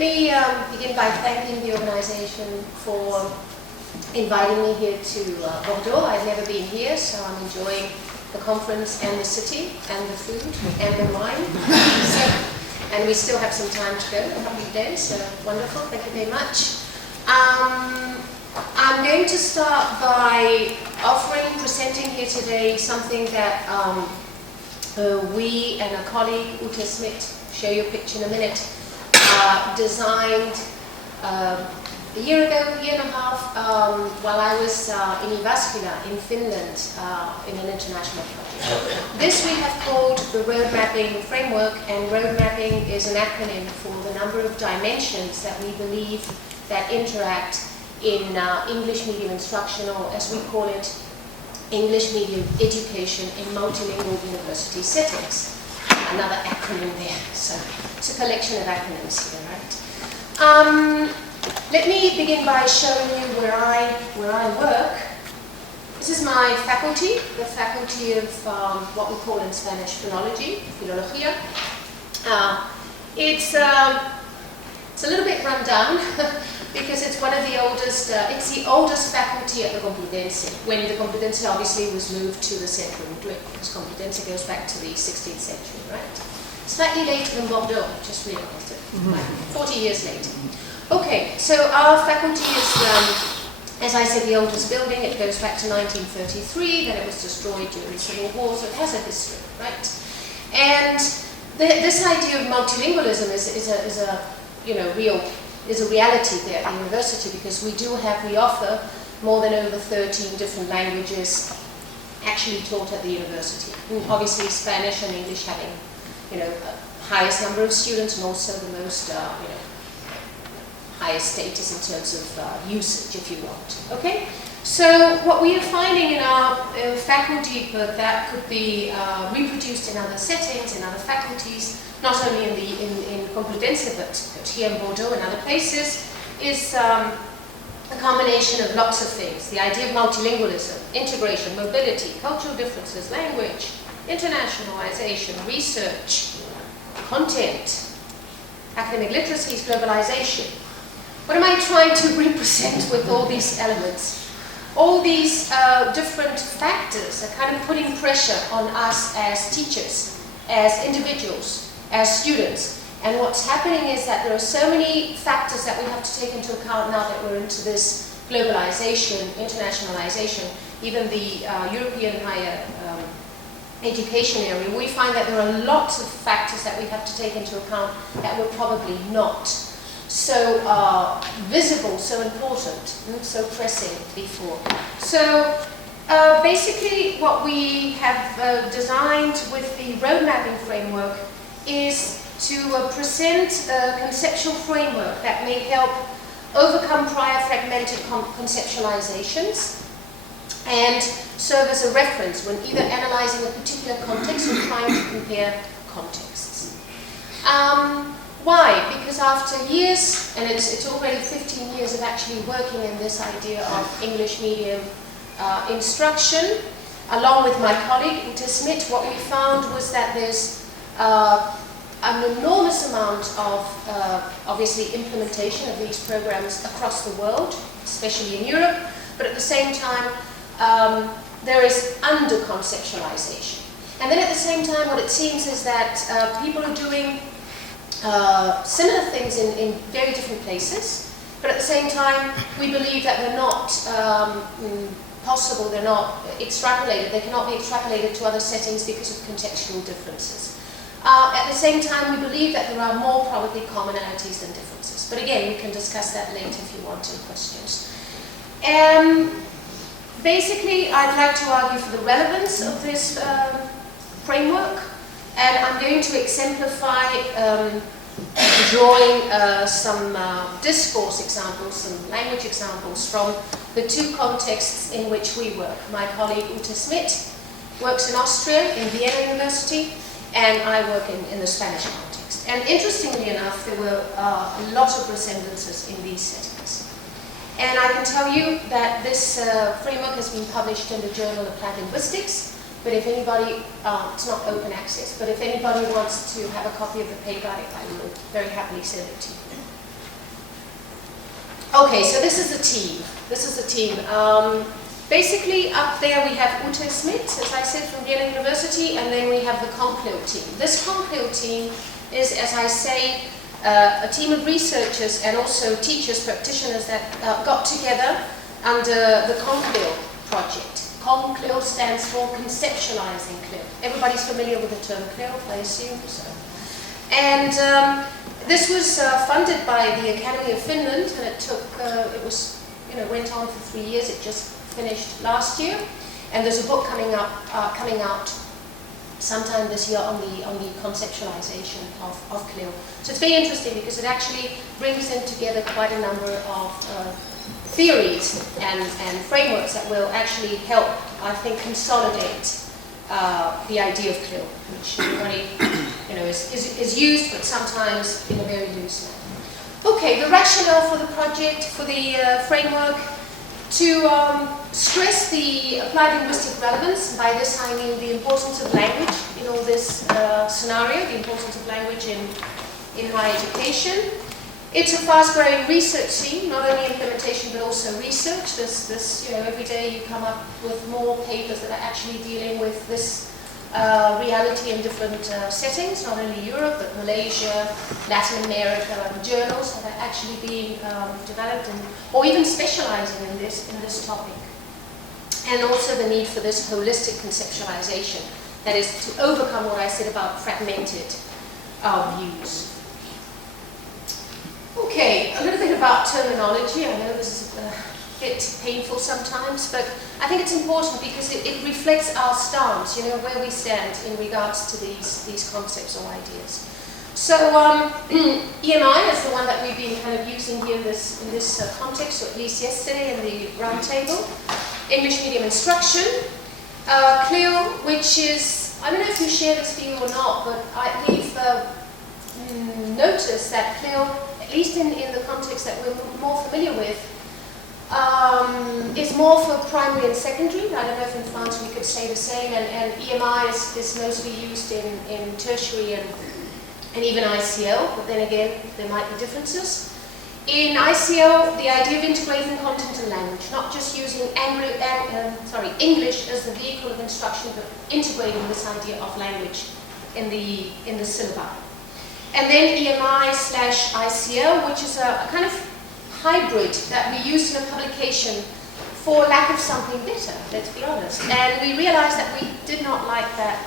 me begin by thanking the organization for inviting me here to Bordeaux. I've never been here, so I'm enjoying the conference and the city and the food and the wine. And we still have some time to go, a couple of days, so wonderful, thank you very much. I'm going to start by presenting here today something that we and a colleague, Ute Smith, show you a picture in a minute, designed a year ago, year and a half, while I was in Jyväskylä in Finland in an international project. This we have called the Road Mapping Framework, and road mapping is an acronym for the number of dimensions that we believe that interact in English medium instruction, or as we call it, English medium education in multilingual university settings. Another acronym there, so it's a collection of acronyms here, right? Let me begin by showing you where I work. This is my faculty, the faculty of what we call in Spanish philology, filología. It's a little bit run down because it's one of the oldest, it's the oldest faculty at the Complutense, when the Complutense obviously was moved to the centre of Madrid, because Complutense goes back to the 16th century, right? Slightly later than Bordeaux, I just realized it, like 40 years later. Okay, so our faculty is, as I said, the oldest building. It goes back to 1933, then it was destroyed during the Civil War, so it has a history, right? And this idea of multilingualism is a reality there at the university, because we offer more than over 13 different languages actually taught at the university. And obviously Spanish and English having, highest number of students, and also the most, highest status in terms of usage, if you want. Okay? So what we are finding in our faculty, but that could be reproduced in other settings, in other faculties, not only in Complutense, but here in Bordeaux and other places, is a combination of lots of things. The idea of multilingualism, integration, mobility, cultural differences, language, internationalization, research, content, academic literacies, globalization. What am I trying to represent with all these elements? All these different factors are kind of putting pressure on us as teachers, as individuals, as students. And what's happening is that there are so many factors that we have to take into account now that we're into this globalization, internationalization, even the European higher education area. We find that there are lots of factors that we have to take into account that were probably not so visible, so important, so pressing before. So basically what we have designed with the road mapping framework is to present a conceptual framework that may help overcome prior fragmented conceptualizations and serve as a reference when either analyzing a particular context or trying to compare contexts. Why? Because after years, and it's already 15 years of actually working in this idea of English medium instruction, along with my colleague Ute Smith, what we found was that there's an enormous amount of, obviously, implementation of these programs across the world, especially in Europe, but at the same time, there is under-conceptualization. And then at the same time, what it seems is that people are doing similar things in very different places, but at the same time, we believe that they're not possible, they're not extrapolated, they cannot be extrapolated to other settings because of contextual differences. At the same time, we believe that there are more probably commonalities than differences. But again, we can discuss that later if you want in questions. Basically, I'd like to argue for the relevance of this framework, and I'm going to exemplify drawing some discourse examples, some language examples from the two contexts in which we work. My colleague Ute Smith works in Austria, in Vienna University, and I work in the Spanish context. And interestingly enough, there were a lot of resemblances in these settings. And I can tell you that this framework has been published in the Journal of Applied Linguistics, but if anybody, it's not open access, but if anybody wants to have a copy of the paper, I will very happily send it to you. Okay, so this is the team. This is the team. Basically, up there we have Ute Smit, as I said, from Vienna University, and then we have the Conclio team. This Conclio team is, as I say, a team of researchers and also teachers, practitioners that got together under the Conclio project. Conclio stands for conceptualizing CLIO. Everybody's familiar with the term CLIO, I assume so. And this was funded by the Academy of Finland, and went on for 3 years. It just finished last year, and there's a book coming out sometime this year on the conceptualization of CLIO. So it's very interesting because it actually brings in together quite a number of theories and frameworks that will actually help, I think, consolidate the idea of CLIO, which everybody is used, but sometimes in a very loose manner. Okay, the rationale for the project, for the framework, to stress the applied linguistic relevance. By this I mean the importance of language in all this scenario, the importance of language in higher education. It's a fast-growing research team, not only implementation but also research. Every day you come up with more papers that are actually dealing with this reality in different settings, not only Europe but Malaysia, Latin America, and journals that are actually being developed or even specializing in this topic. And also the need for this holistic conceptualization, that is to overcome what I said about fragmented views. Okay, a little bit about terminology. I know this is a bit painful sometimes, but I think it's important because it reflects our stance, where we stand in regards to these concepts or ideas. So EMI is the one that we've been kind of using here in this context, or at least yesterday in the roundtable. English medium instruction. CLIO, which is, I don't know if you share this view or not, but we've noticed that CLIO, at least in the context that we're more familiar with, is more for primary and secondary. I don't know if in France we could say the same, and EMI is mostly used in tertiary and even ICL, but then again there might be differences. In ICL, the idea of integrating content and language, not just using English as the vehicle of instruction, but integrating this idea of language in the syllabi. And then EMI/ICL, which is a kind of hybrid that we used in a publication for lack of something better, let's be honest. And we realized that we did not like that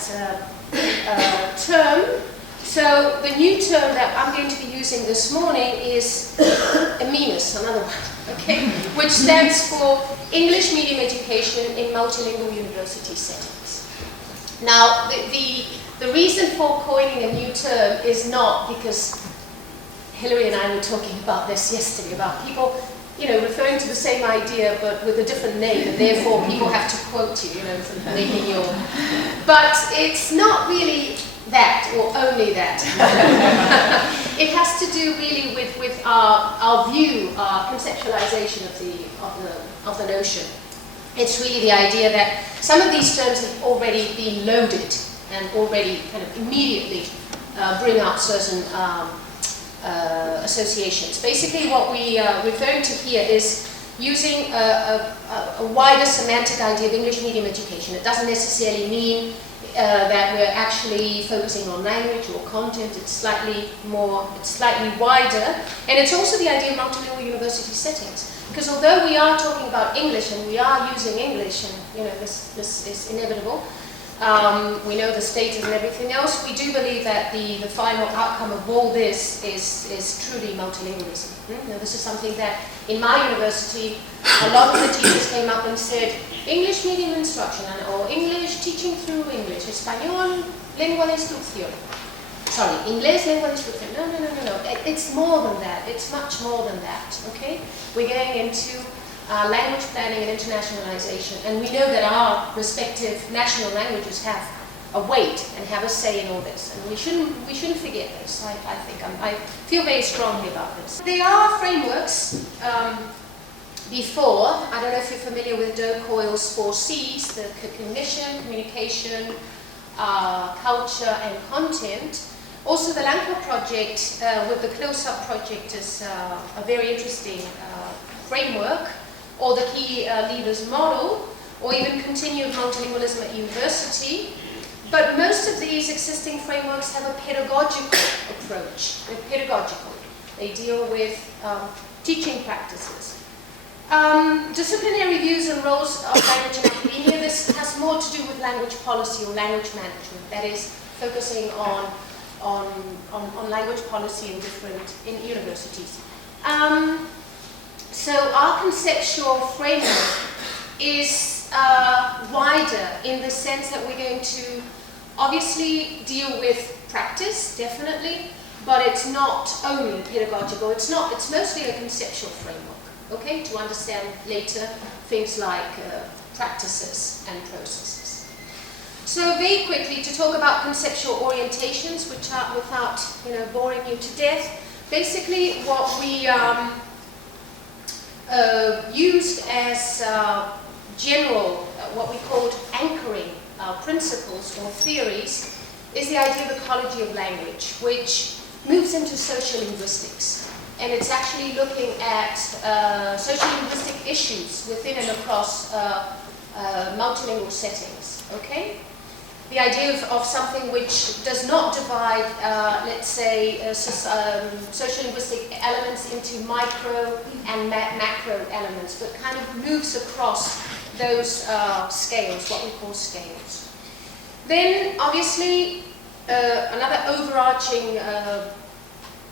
term. So the new term that I'm going to be using this morning is EMIMUS, another one, okay, which stands for English Medium Education in Multilingual University Settings. Now, the reason for coining a new term is not because Hilary and I were talking about this yesterday, about people, referring to the same idea but with a different name, and therefore people have to quote you, making your... But it's not really that, or only that. It has to do really with our view, our conceptualization of the notion. It's really the idea that some of these terms have already been loaded and already kind of immediately bring up certain associations. Basically what we are referring to here is using a wider semantic idea of English medium education. It doesn't necessarily mean that we're actually focusing on language or content. It's slightly wider, and it's also the idea of multilingual university settings. Because although we are talking about English and we are using English, and this is inevitable, we know the status and everything else, we do believe that the final outcome of all this is truly multilingualism. This is something that in my university, a lot of the teachers came up and said, English medium instruction, or English teaching through English, Español, lengua de instrucción. Sorry, Inglés, lengua de instrucción. No. It's more than that. It's much more than that, okay? We're going into language planning and internationalization, and we know that our respective national languages have a weight and have a say in all this, and we shouldn't forget this. I think I feel very strongly about this. There are frameworks before. I don't know if you're familiar with Doe Coyle's 4 C's: the cognition, communication, culture, and content. Also, the LANCO project with the CLIO sub-project is a very interesting framework, or the key levers model, or even continued multilingualism at university. But most of these existing frameworks have a pedagogical approach. They're pedagogical. They deal with teaching practices. Disciplinary views and roles of language in academia, this has more to do with language policy or language management. That is, focusing on language policy in universities. So our conceptual framework is wider in the sense that we're going to obviously deal with practice, definitely, but it's not only pedagogical. It's mostly a conceptual framework, okay, to understand later things like practices and processes. So very quickly, to talk about conceptual orientations, which are, without boring you to death, basically what we used as general, what we called anchoring principles or theories, is the idea of ecology of language, which moves into social linguistics. And it's actually looking at social linguistic issues within and across multilingual settings, okay? The idea of something which does not divide, let's say, social linguistic elements into micro and macro elements, but kind of moves across those scales, what we call scales. Then, obviously, another overarching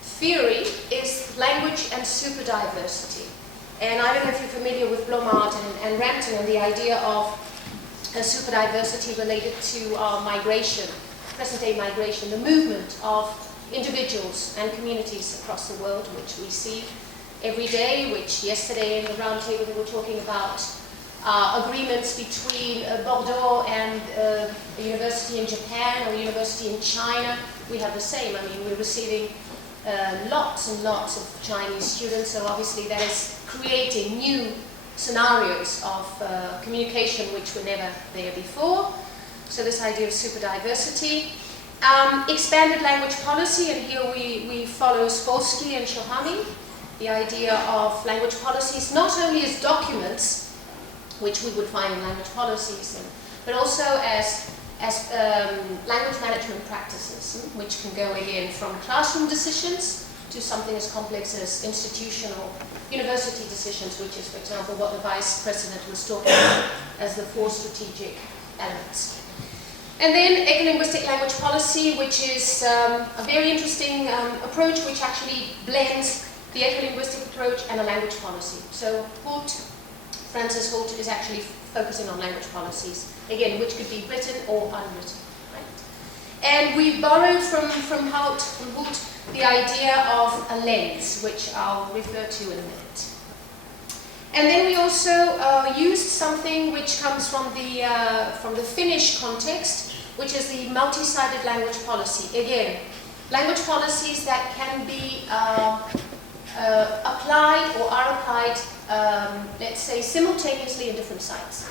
theory is language and superdiversity. And I don't know if you're familiar with Blomard and Rampton and the idea of superdiversity related to migration, present-day migration, the movement of individuals and communities across the world, which we see every day, which yesterday in the roundtable they were talking about agreements between Bordeaux and a university in Japan or a university in China. We have the same. I mean, we're receiving lots and lots of Chinese students, so obviously that is creating new scenarios of communication which were never there before. So this idea of superdiversity. Expanded language policy, and here we follow Spolsky and Shohami, the idea of language policies not only as documents, which we would find in language policies, but also as language management practices, which can go again from classroom decisions to something as complex as institutional university decisions, which is, for example, what the Vice President was talking about as the 4 strategic elements. And then ecolinguistic language policy, which is a very interesting approach which actually blends the ecolinguistic approach and a language policy. So Francis Holt is actually focusing on language policies, again, which could be written or unwritten. Right? And we borrowed from Holt, the idea of a lens, which I'll refer to in a minute. And then we also used something which comes from the Finnish context, which is the multi-sided language policy. Again, language policies that can be applied or are applied, let's say, simultaneously in different sites.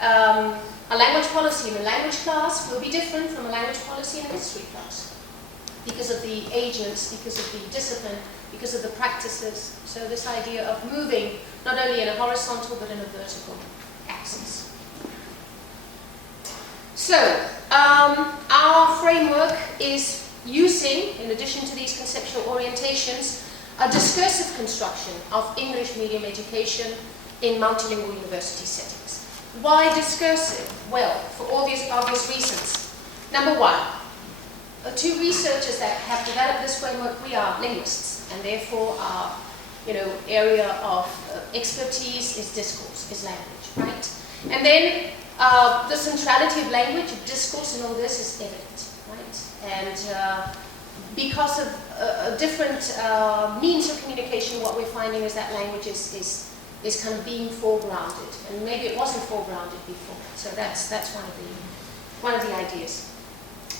A language policy in a language class will be different from a language policy in a history class because of the agents, because of the discipline, because of the practices. So this idea of moving not only in a horizontal but in a vertical axis. So our framework is using, in addition to these conceptual orientations, a discursive construction of English medium education in multilingual university settings. Why discursive? Well, for all these obvious reasons. Number one, 2 researchers that have developed this framework, we are linguists, and therefore our area of expertise is discourse, is language, right? And then the centrality of language, of discourse and all this is evident, right? And because of different means of communication, what we're finding is that language is kind of being foregrounded, and maybe it wasn't foregrounded before. So that's one of the ideas.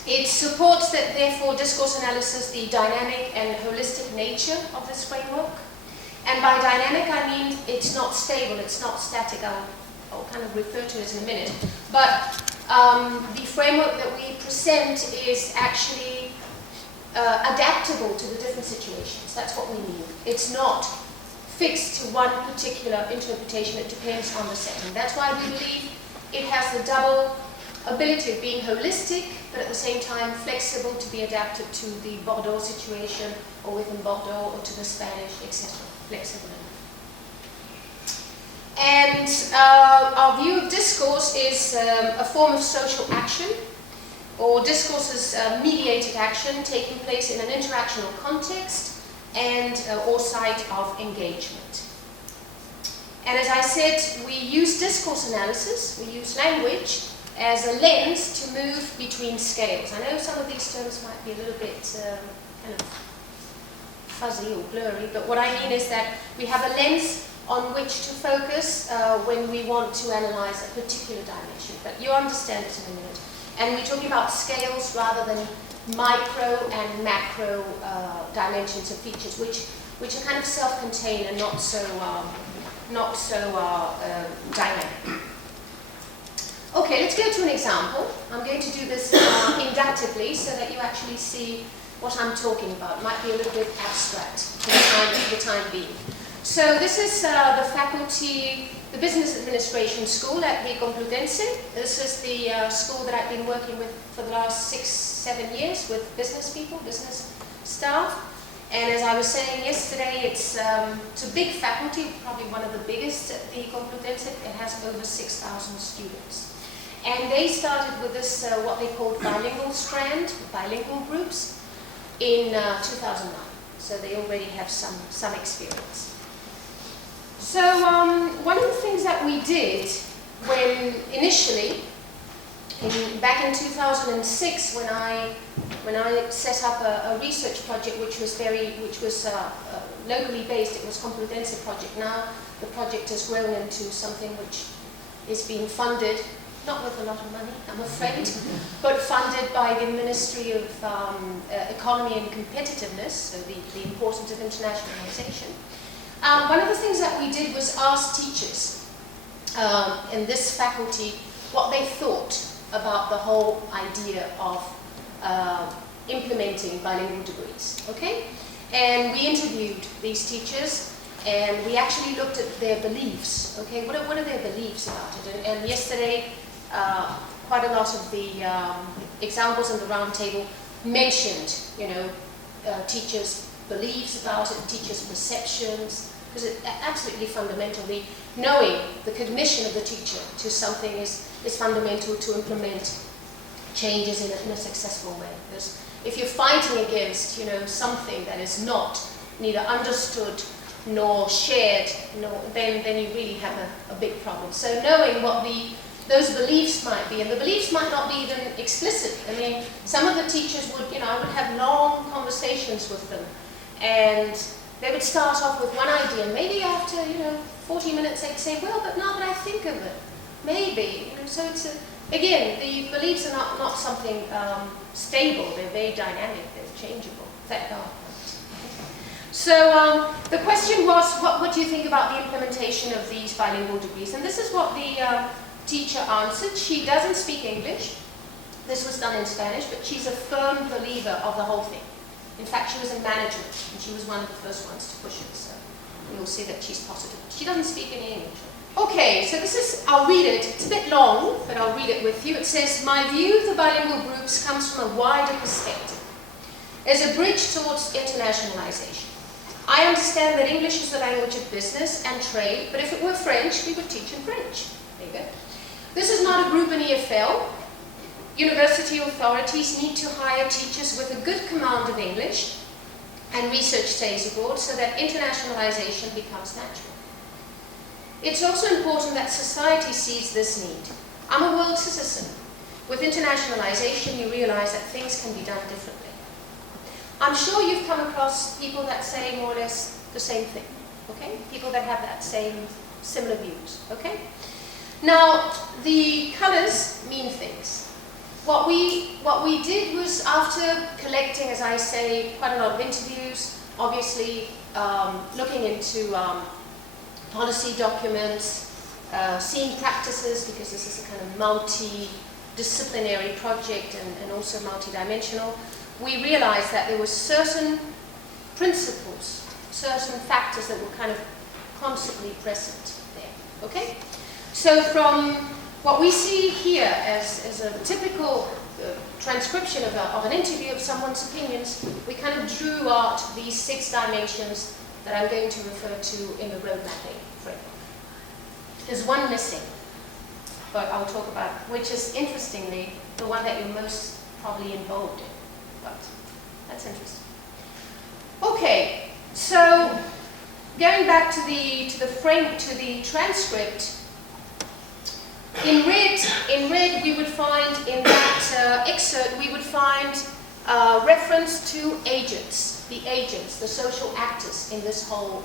It supports that, therefore, discourse analysis, the dynamic and holistic nature of this framework. And by dynamic, I mean it's not stable, it's not static. I'll kind of refer to it in a minute. But the framework that we present is actually adaptable to the different situations. That's what we mean. It's not fixed to one particular interpretation. It depends on the setting. That's why we believe it has the double ability of being holistic, but at the same time flexible to be adapted to the Bordeaux situation, or within Bordeaux, or to the Spanish, etc. Flexible enough. And our view of discourse is a form of social action, or discourse is mediated action taking place in an interactional context and or site of engagement. And as I said, we use discourse analysis, we use language as a lens to move between scales. I know some of these terms might be a little bit kind of fuzzy or blurry, but what I mean is that we have a lens on which to focus when we want to analyze a particular dimension. But you understand it in a minute. And we're talking about scales rather than micro and macro dimensions of features, which are kind of self-contained and not so dynamic. Okay, let's go to an example. I'm going to do this inductively so that you actually see what I'm talking about. It might be a little bit abstract for the time being. So this is the faculty, the Business Administration School at the Complutense. This is the school that I've been working with for the last 6-7 years with business people, business staff. And as I was saying yesterday, it's a big faculty, probably one of the biggest at the Complutense. It has over 6,000 students. And they started with this, what they called bilingual strand, bilingual groups, in 2009. So they already have some experience. So one of the things that we did when initially, back in 2006, when I set up a research project which was locally based, it was Complutense project. Now the project has grown into something which is being funded, not with a lot of money, I'm afraid, but funded by the Ministry of Economy and Competitiveness, so the importance of internationalization. One of the things that we did was ask teachers in this faculty what they thought about the whole idea of implementing bilingual degrees, okay? And we interviewed these teachers, and we actually looked at their beliefs, okay? What are their beliefs about it? And yesterday, quite a lot of the examples in the round table mentioned, teachers' beliefs about it, teachers' perceptions, because it's absolutely fundamentally knowing the cognition of the teacher to something is fundamental to implement changes in a successful way. Because if you're fighting against, something that is not neither understood nor shared, then you really have a big problem. So knowing what those beliefs might be, and the beliefs might not be even explicit. I mean, some of the teachers would, I would have long conversations with them, and they would start off with one idea, and maybe after, 40 minutes they'd say, well, but now that I think of it, maybe, so it's again, the beliefs are not something stable, they're very dynamic, they're changeable, thank God. So the question was, what do you think about the implementation of these bilingual degrees? And this is what the teacher answered. She doesn't speak English. This was done in Spanish, but she's a firm believer of the whole thing. In fact, she was in management, and she was one of the first ones to push it, so you'll see that she's positive. She doesn't speak any English. Okay, so this is, I'll read it. It's a bit long, but I'll read it with you. It says, my view of the bilingual groups comes from a wider perspective. As a bridge towards internationalization. I understand that English is the language of business and trade, but if it were French, we would teach in French. There you go. This is not a group in EFL. University authorities need to hire teachers with a good command of English, and research stays abroad so that internationalization becomes natural. It's also important that society sees this need. I'm a world citizen. With internationalization, you realize that things can be done differently. I'm sure you've come across people that say more or less the same thing, okay? People that have that similar views, okay? Now, the colors mean things. What we did was, after collecting, as I say, quite a lot of interviews, obviously looking into policy documents, seeing practices, because this is a kind of multidisciplinary project and also multidimensional, we realized that there were certain principles, certain factors that were kind of constantly present there. Okay? So from what we see here as a typical transcription of an interview of someone's opinions, we kind of drew out these 6 dimensions that I'm going to refer to in the road mapping framework. There's one missing, but I'll talk about, which is interestingly the one that you're most probably involved in. But that's interesting. Okay, so going back to the transcript. In red, we would find in that excerpt, we would find reference to agents, the social actors in this whole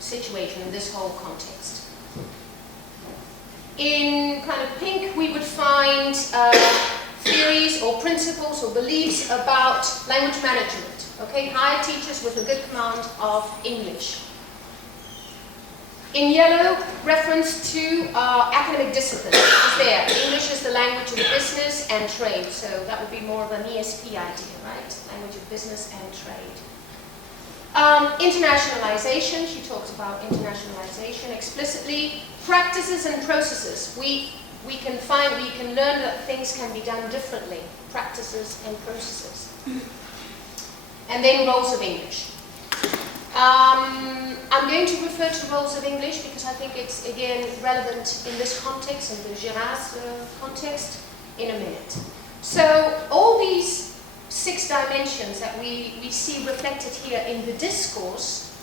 situation, in this whole context. In kind of pink, we would find theories or principles or beliefs about language management. Okay, hire teachers with a good command of English. In yellow, reference to academic discipline. It's there. English is the language of business and trade. So that would be more of an ESP idea, right? Language of business and trade. Internationalization. She talks about internationalization explicitly. Practices and processes. We can learn that things can be done differently. Practices and processes. And then roles of English. I'm going to refer to roles of English because I think it's, again, relevant in this context, in the Girard's context, in a minute. So all these 6 dimensions that we see reflected here in the discourse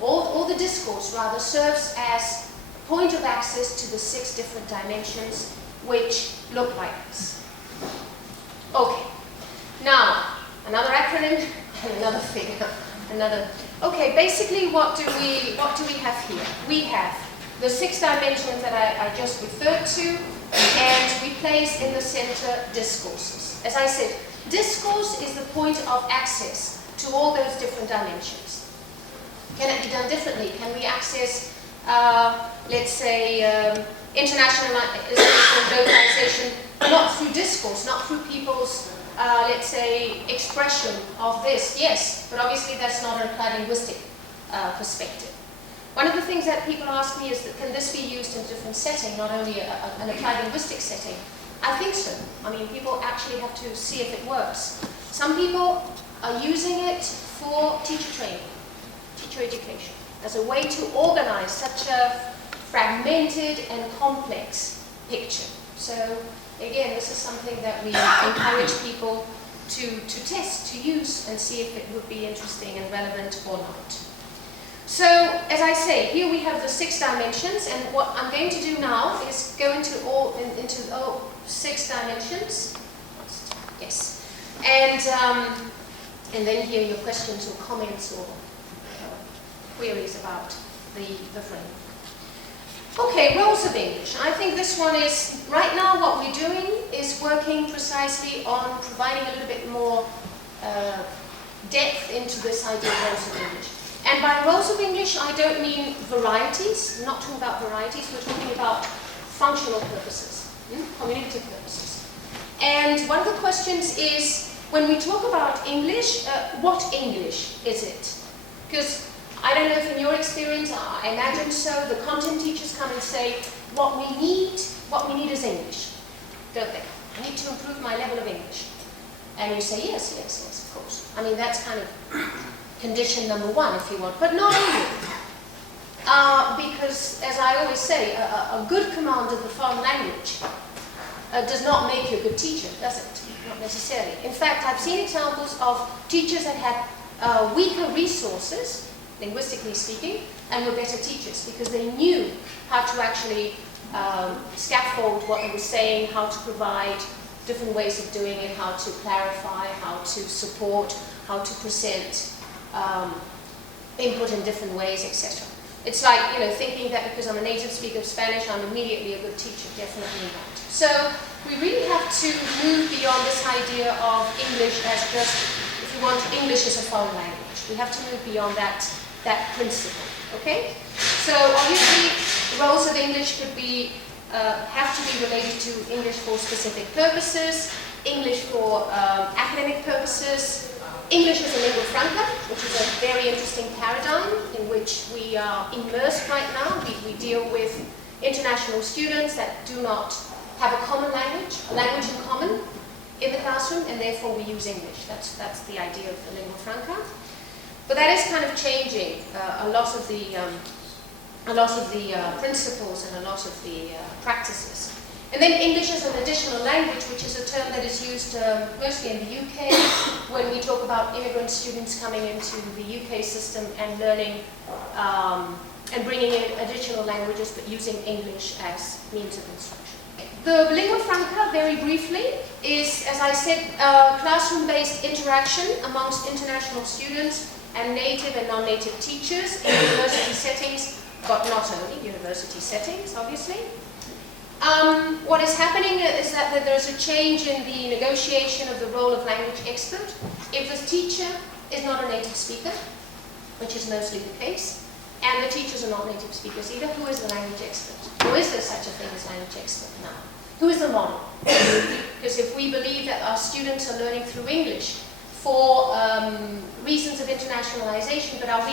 all the discourse rather serves as a point of access to the 6 different dimensions which look like this. Okay, now another acronym and another figure. Okay, basically what do we have here? We have the 6 dimensions that I just referred to, and we place in the center discourses. As I said, discourse is the point of access to all those different dimensions. Can it be done differently? Can we access, let's say, international localization not through discourse, not through people's let's say, expression of this? Yes, but obviously that's not an applied linguistic perspective. One of the things that people ask me is that can this be used in a different setting, not only an applied linguistic setting? I think so. I mean, people actually have to see if it works. Some people are using it for teacher training, teacher education, as a way to organize such a fragmented and complex picture. So again, this is something that we encourage people to test, to use, and see if it would be interesting and relevant or not. So, as I say, here we have the 6 dimensions, and what I'm going to do now is go into all 6 dimensions. Yes, and then hear your questions or comments or queries about the framework. Okay, roles of English. I think this one is, right now what we're doing is working precisely on providing a little bit more depth into this idea of roles of English. And by roles of English, I don't mean varieties. I'm not talking about varieties, we're talking about functional purposes, communicative purposes. And one of the questions is, when we talk about English, what English is it? Because I don't know if in your experience, I imagine so, the content teachers come and say, what we need is English, don't they? I need to improve my level of English. And you say, yes, of course. I mean, that's kind of condition number 1, if you want, but not only. Because, as I always say, a good command of the foreign language does not make you a good teacher, does it? Not necessarily. In fact, I've seen examples of teachers that had weaker resources, linguistically speaking, and were better teachers because they knew how to actually scaffold what they were saying, how to provide different ways of doing it, how to clarify, how to support, how to present input in different ways, etc. It's like, thinking that because I'm a native speaker of Spanish, I'm immediately a good teacher. Definitely not. So we really have to move beyond this idea of English as just, if you want, English as a foreign language. We have to move beyond that principle. Okay? So obviously, roles of English could be have to be related to English for specific purposes, English for academic purposes, English as a lingua franca, which is a very interesting paradigm in which we are immersed right now. We deal with international students that do not have a common language, a language in common in the classroom, and therefore we use English. That's the idea of the lingua franca. But that is kind of changing a lot of the principles and a lot of the practices. And then English as an additional language, which is a term that is used mostly in the UK when we talk about immigrant students coming into the UK system and learning and bringing in additional languages, but using English as means of instruction. The lingua franca, very briefly, is, as I said, classroom-based interaction amongst international students and native and non-native teachers in university settings, but not only university settings, obviously. What is happening is that there's a change in the negotiation of the role of language expert. If the teacher is not a native speaker, which is mostly the case, and the teachers are not native speakers either, who is the language expert? Or is there such a thing as language expert now? Who is the model? Because if we believe that our students are learning through English for reasons of internationalization, but are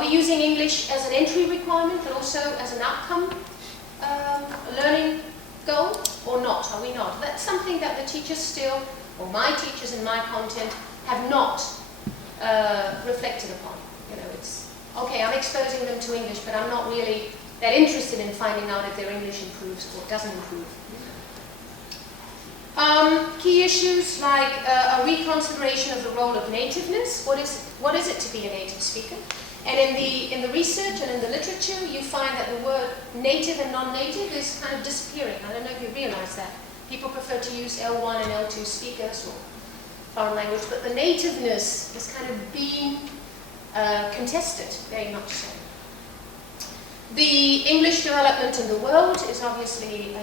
we using English as an entry requirement, but also as an outcome learning goal, or not? Are we not? That's something that the teachers still, or my teachers in my content, have not reflected upon. You know, it's okay, I'm exposing them to English, but I'm not really that interested in finding out if their English improves or doesn't improve. Key issues like a reconsideration of the role of nativeness. What is it to be a native speaker? And in the research and in the literature, you find that the word native and non-native is kind of disappearing. I don't know if you realize that. People prefer to use L1 and L2 speakers or foreign language, but the nativeness is kind of being contested, very much so. The English development in the world is obviously a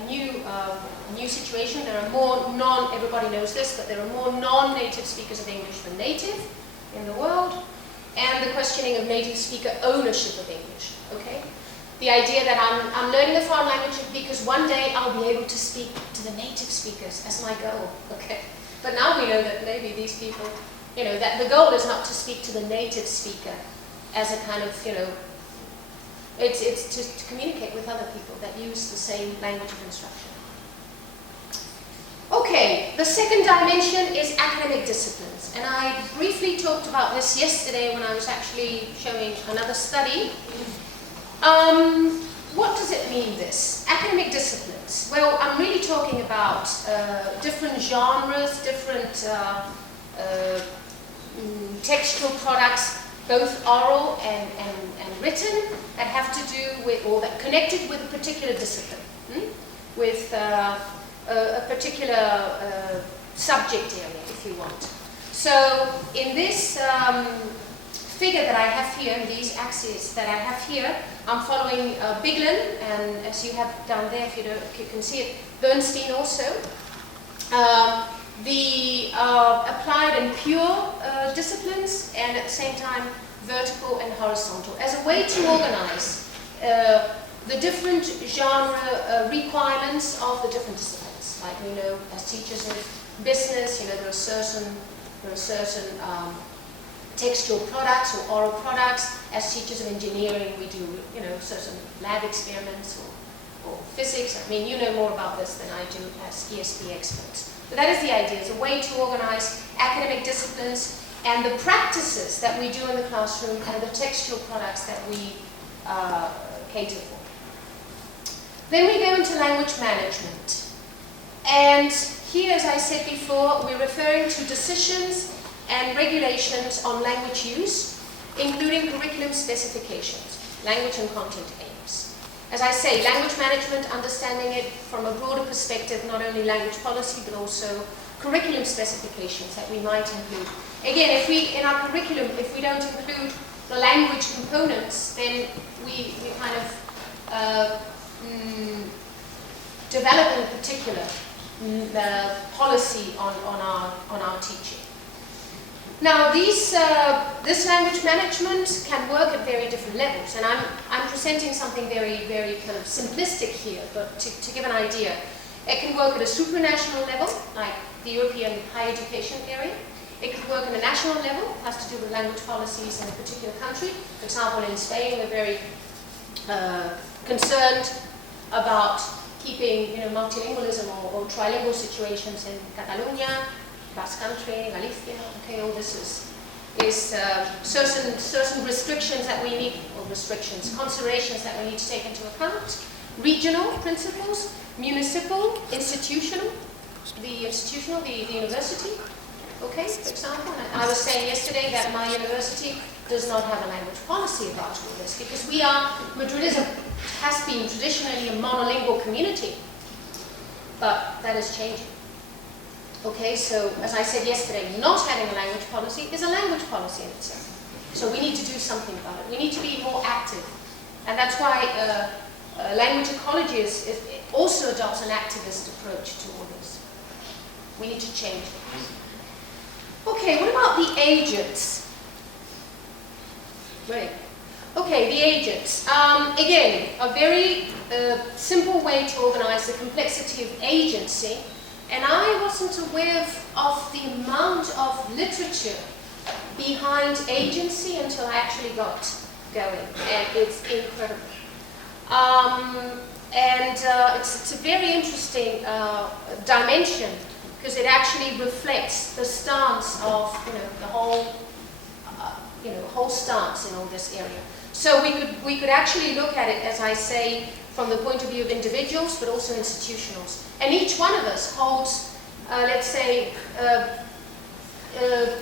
new situation. There are more everybody knows this, but there are more non-native speakers of English than native in the world. And the questioning of native speaker ownership of English, okay? The idea that I'm learning a foreign language because one day I'll be able to speak to the native speakers as my goal, okay? But now we know that maybe these people, you know, that the goal is not to speak to the native speaker as a kind of, you know, it's to communicate with other people that use the same language of instruction. Okay, the second dimension is academic disciplines. And I briefly talked about this yesterday when I was actually showing another study. What does it mean, this? Academic disciplines. Well, I'm really talking about different genres, different textual products, both oral and written, that have to do with, or that connected with a particular discipline, with a particular subject area, if you want. So in this figure that I have here, in these axes that I have here, I'm following Biglin, and as you have down there, if you can see it, Bernstein also. The applied and pure disciplines, and at the same time vertical and horizontal, as a way to organize the different genre requirements of the different disciplines. Like we know, as teachers of business, you know, there are certain textual products or oral products. As teachers of engineering, we do, you know, certain lab experiments or physics. I mean, you know more about this than I do as ESP experts. But that is the idea. It's a way to organize academic disciplines and the practices that we do in the classroom and the textual products that we cater for. Then we go into language management. And here, as I said before, we're referring to decisions and regulations on language use, including curriculum specifications, language and content aims. As I say, language management, understanding it from a broader perspective, not only language policy, but also curriculum specifications that we might include. Again, if we, in our curriculum, if we don't include the language components, then we kind of develop a particular policy on our teaching. Now, this language management can work at very different levels, and I'm presenting something very, very kind of simplistic here, but to give an idea, it can work at a supranational level, like the European higher education area. It could work on a national level, has to do with language policies in a particular country. For example, in Spain, we're very concerned about keeping multilingualism or trilingual situations in Catalonia, Basque Country, Galicia. Okay, all this is certain restrictions that we need, or restrictions, considerations that we need to take into account. Regional principles, municipal, institutional, the university. Okay, for example, and I was saying yesterday that my university does not have a language policy about all this because Madrid has been traditionally a monolingual community, but that is changing. Okay, so as I said yesterday, not having a language policy is a language policy in itself. So we need to do something about it. We need to be more active, and that's why language ecology also adopts an activist approach to all this. We need to change it. Okay, what about the agents? Right. Okay, the agents. Again, a very simple way to organize the complexity of agency, and I wasn't aware of the amount of literature behind agency until I actually got going, and it's incredible. It's a very interesting dimension, because it actually reflects the stance of the whole stance in all this area. So we could actually look at it, as I say, from the point of view of individuals, but also institutionals. And each one of us holds, let's say,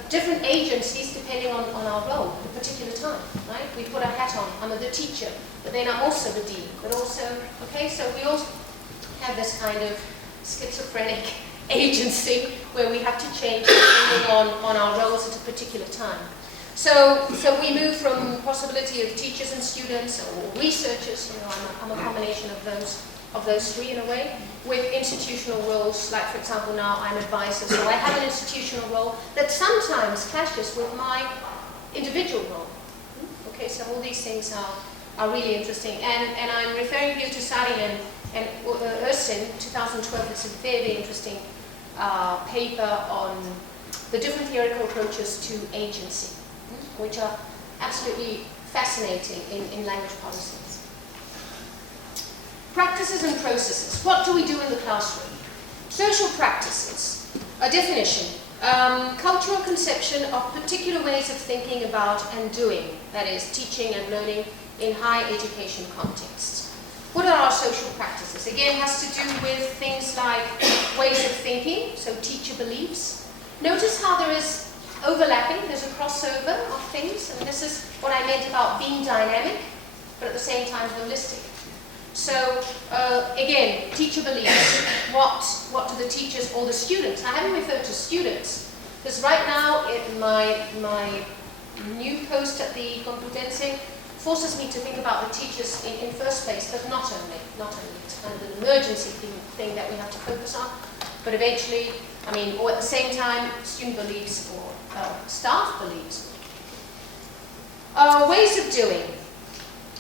different agencies depending on our role at a particular time, right? We put our hat on. I'm the teacher, but then I'm also the dean. But also, okay, so we all have this kind of schizophrenic agency where we have to change depending on our roles at a particular time. So we move from possibility of teachers and students or researchers, I'm a combination of those three in a way, with institutional roles, like for example now I'm advisor, so I have an institutional role that sometimes clashes with my individual role. Okay, so all these things are really interesting, and I'm referring here to Sari and Ersin, 2012. It's a very interesting paper on the different theoretical approaches to agency, which are absolutely fascinating in language policies. Practices and processes. What do we do in the classroom? Social practices. A definition. Cultural conception of particular ways of thinking about and doing, that is, teaching and learning in higher education contexts. What are our social practices? Again, it has to do with things like ways of thinking, so teacher beliefs. Notice how there is overlapping, there's a crossover of things, and this is what I meant about being dynamic, but at the same time holistic. So, again, teacher beliefs. What do the teachers or the students? I haven't referred to students, because right now in my new post at the Complutense forces me to think about the teachers in first place, but not only. It's kind of an emergency thing that we have to focus on, but eventually, or at the same time, student beliefs or staff beliefs. Ways of doing.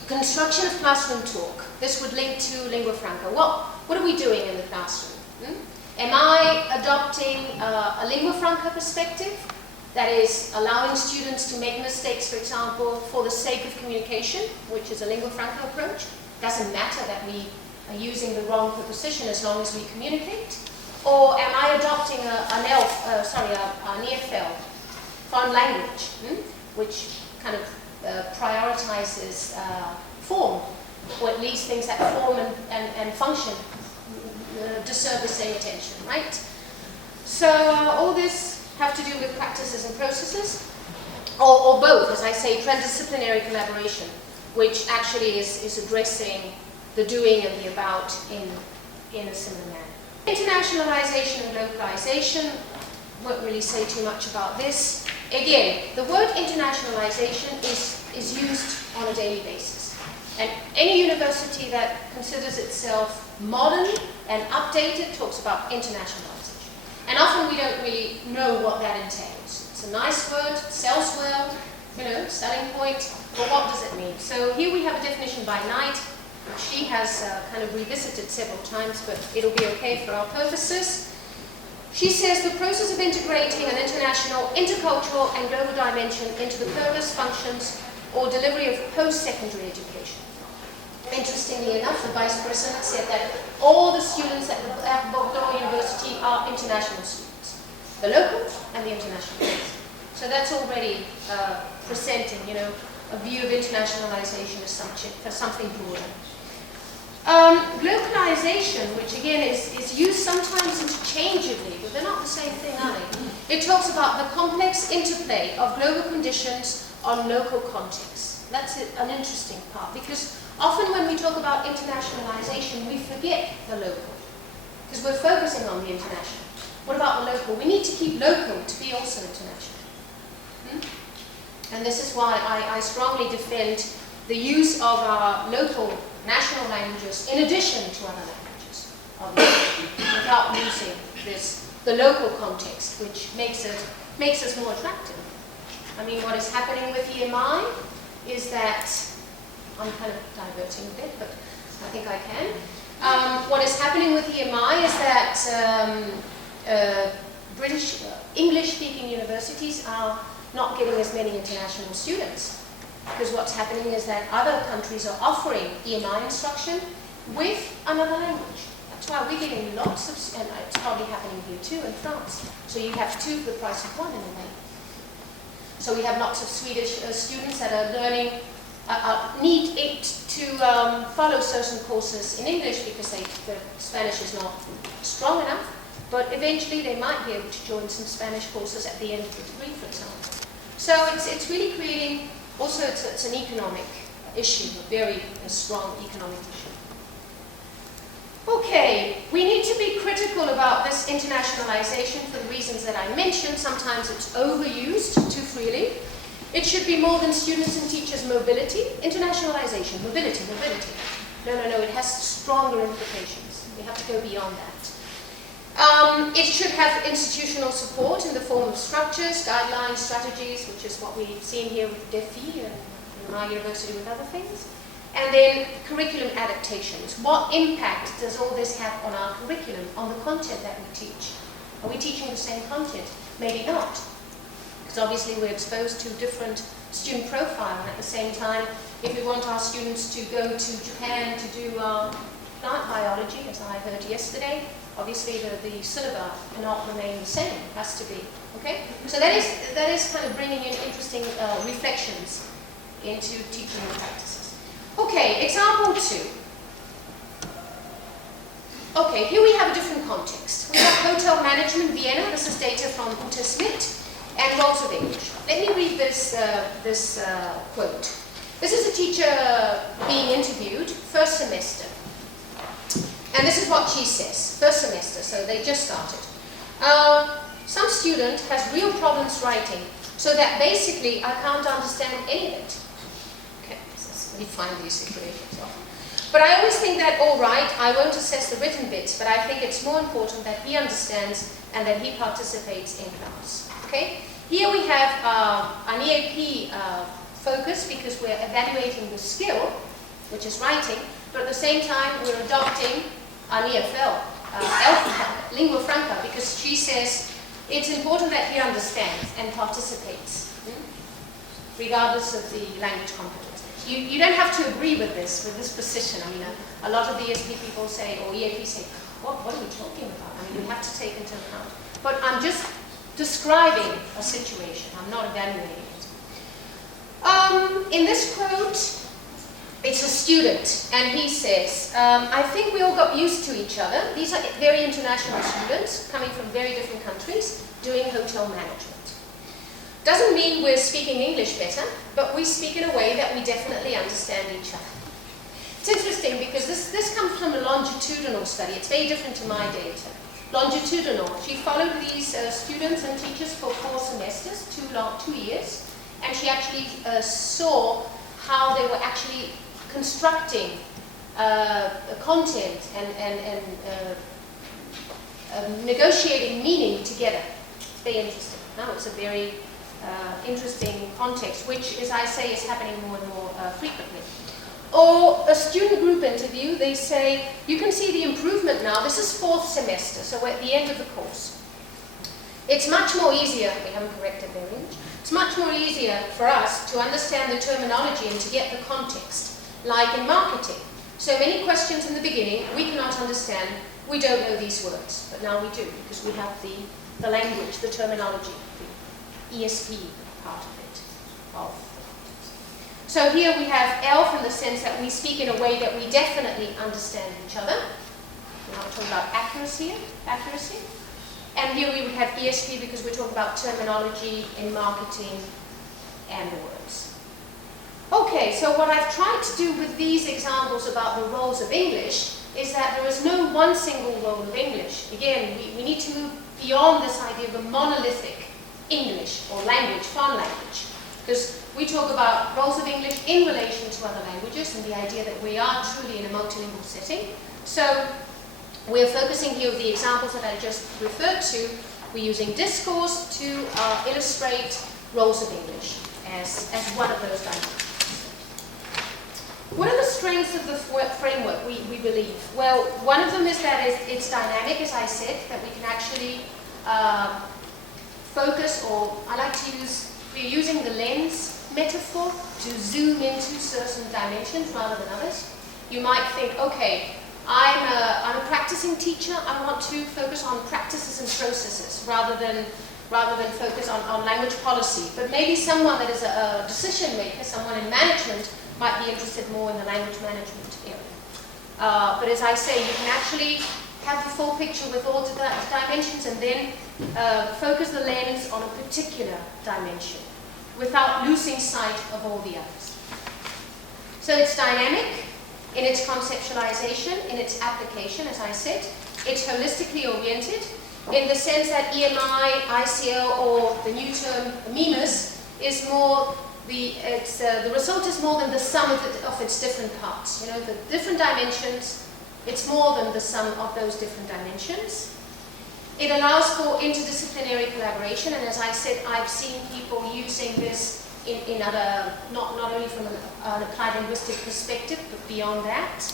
Construction of classroom talk. This would link to lingua franca. What are we doing in the classroom? Am I adopting a lingua franca perspective? That is allowing students to make mistakes, for example, for the sake of communication, which is a lingua franca approach. Doesn't matter that we are using the wrong preposition as long as we communicate. Or am I adopting an EFL, foreign language, which kind of prioritizes form, or at least things that form and function deserve the same attention, right? So all this have to do with practices and processes, or both, as I say, transdisciplinary collaboration, which actually is addressing the doing and the about in a similar manner. Internationalization and localization, won't really say too much about this. Again, the word internationalization is used on a daily basis. And any university that considers itself modern and updated talks about internationalization. And often we don't really know what that entails. It's a nice word, it sells well, selling point, but what does it mean? So here we have a definition by Knight, which she has kind of revisited several times, but it'll be okay for our purposes. She says the process of integrating an international, intercultural and global dimension into the purpose, functions or delivery of post-secondary education. Interestingly enough, the Vice President said that all the students at Bogota University are international students, the local and the international ones. So that's already presenting, you know, a view of internationalization as something broader. Globalization, which again is used sometimes interchangeably, but they're not the same thing, are they? It talks about the complex interplay of global conditions on local contexts. That's an interesting part, because often when we talk about internationalization, we forget the local, because we're focusing on the international. What about the local? We need to keep local to be also international. And this is why I strongly defend the use of our local national languages in addition to other languages, obviously, without losing the local context, which makes us more attractive. I mean, what is happening with EMI is that, I'm kind of diverting a bit, but I think I can. What is happening with EMI is that British English-speaking universities are not getting as many international students. Because what's happening is that other countries are offering EMI instruction with another language. That's why we're getting lots of, and it's probably happening here too in France. So you have two for the price of one in a way. So we have lots of Swedish students that are learning, need it to follow certain courses in English because the Spanish is not strong enough. But eventually they might be able to join some Spanish courses at the end of the degree, for example. So it's really creating. Also, it's an economic issue, a very strong economic issue. Okay, we need to be critical about this internationalization for the reasons that I mentioned. Sometimes it's overused too freely. It should be more than students and teachers' mobility. Internationalization, mobility. No, it has stronger implications. We have to go beyond that. It should have institutional support in the form of structures, guidelines, strategies, which is what we've seen here with Dafouz and in my university with other things. And then curriculum adaptations. What impact does all this have on our curriculum, on the content that we teach? Are we teaching the same content? Maybe not. Because obviously we're exposed to different student profile, and at the same time, if we want our students to go to Japan to do plant biology, as I heard yesterday, obviously the syllabus cannot remain the same, it has to be, okay? So that is kind of bringing in interesting reflections into teaching practices. Okay, example 2. Okay, here we have a different context. We have hotel management, Vienna. This is data from Uta Smith and Roles of English. Let me read this quote. This is a teacher being interviewed, first semester. And this is what she says, first semester, so they just started. Some student has real problems writing, so that basically I can't understand any of it. Okay, so we find these situations often. But I always think that, all right, I won't assess the written bits, but I think it's more important that he understands and that he participates in class. Okay? Here we have an EAP focus because we're evaluating the skill, which is writing, but at the same time we're adopting an EFL, lingua franca, because she says it's important that he understands and participates, regardless of the language competence. You don't have to agree with this position. I mean, a lot of the ESP people say, or EAP say, what are we talking about? I mean, you have to take into account. But I'm just describing a situation. I'm not evaluating it. In this quote, it's a student, and he says, I think we all got used to each other. These are very international students coming from very different countries doing hotel management. Doesn't mean we're speaking English better, but we speak in a way that we definitely understand each other. It's interesting because this comes from a longitudinal study. It's very different to my data. Longitudinal. She followed these students and teachers for 4 semesters, 2 years, and she actually saw how they were actually constructing content and negotiating meaning together. It's very interesting. Now it's a very interesting context, which, as I say, is happening more and more frequently. Or a student group interview, they say, you can see the improvement now. This is 4th semester, so we're at the end of the course. It's much more easier, we haven't corrected their image, it's much more easier for us to understand the terminology and to get the context, like in marketing. So many questions in the beginning we cannot understand, we don't know these words, but now we do, because we have the language, the terminology, the ESP part of it. So here we have ELF in the sense that we speak in a way that we definitely understand each other. We're not talking about accuracy. And here we would have ESP because we're talking about terminology in marketing and the words. Okay, so what I've tried to do with these examples about the roles of English is that there is no one single role of English. Again, we need to move beyond this idea of a monolithic English or language, foreign language. Because we talk about roles of English in relation to other languages and the idea that we are truly in a multilingual setting. So we're focusing here with the examples that I just referred to. We're using discourse to illustrate roles of English as one of those dimensions. What are the strengths of the framework, we believe? Well, one of them is that it's dynamic, as I said, that we can actually focus, or I like to use, we're using the lens metaphor to zoom into certain dimensions rather than others. You might think, okay, I'm a practicing teacher, I want to focus on practices and processes rather than focus on language policy. But maybe someone that is a decision maker, someone in management, might be interested more in the language management area. But as I say, you can actually have the full picture with all the dimensions and then focus the lens on a particular dimension without losing sight of all the others. So it's dynamic in its conceptualization, in its application, as I said. It's holistically oriented in the sense that EMI, ICL, or the new term mimus is more the result is more than the sum of its different parts. You know, the different dimensions, it's more than the sum of those different dimensions. It allows for interdisciplinary collaboration, and as I said, I've seen people using this in other, not only from an applied linguistic perspective, but beyond that.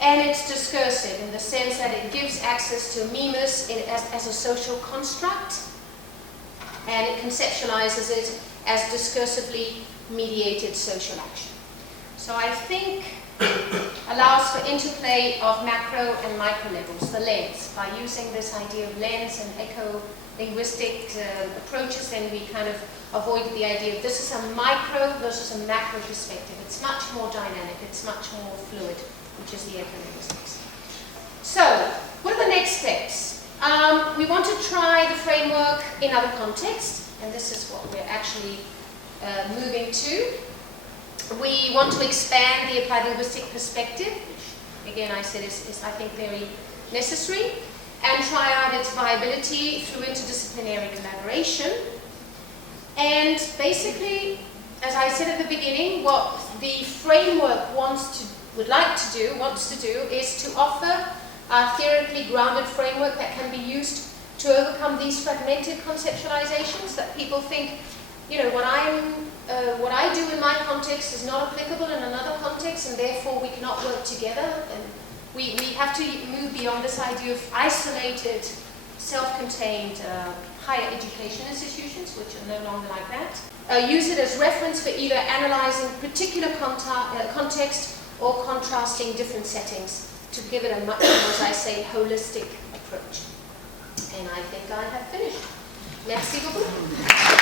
And it's discursive in the sense that it gives access to mimus as a social construct, and it conceptualizes it as discursively mediated social action. So I think allows for interplay of macro and micro levels, the lens. By using this idea of lens and eco-linguistic approaches, then we kind of avoid the idea of this is a micro versus a macro perspective. It's much more dynamic, it's much more fluid, which is the eco-linguistics. So, what are the next steps? We want to try the framework in other contexts, and this is what we're actually moving to. We want to expand the applied linguistic perspective, which again I said is I think very necessary, and try out its viability through interdisciplinary collaboration. And basically, as I said at the beginning, what the framework wants to do is to offer a theoretically grounded framework that can be used to overcome these fragmented conceptualizations that people think, you know, what I do in my context is not applicable in another context, and therefore we cannot work together. And we have to move beyond this idea of isolated, self-contained higher education institutions, which are no longer like that. Use it as reference for either analyzing particular context or contrasting different settings to give it a much more, as I say, holistic approach. And I think I have finished. Merci beaucoup.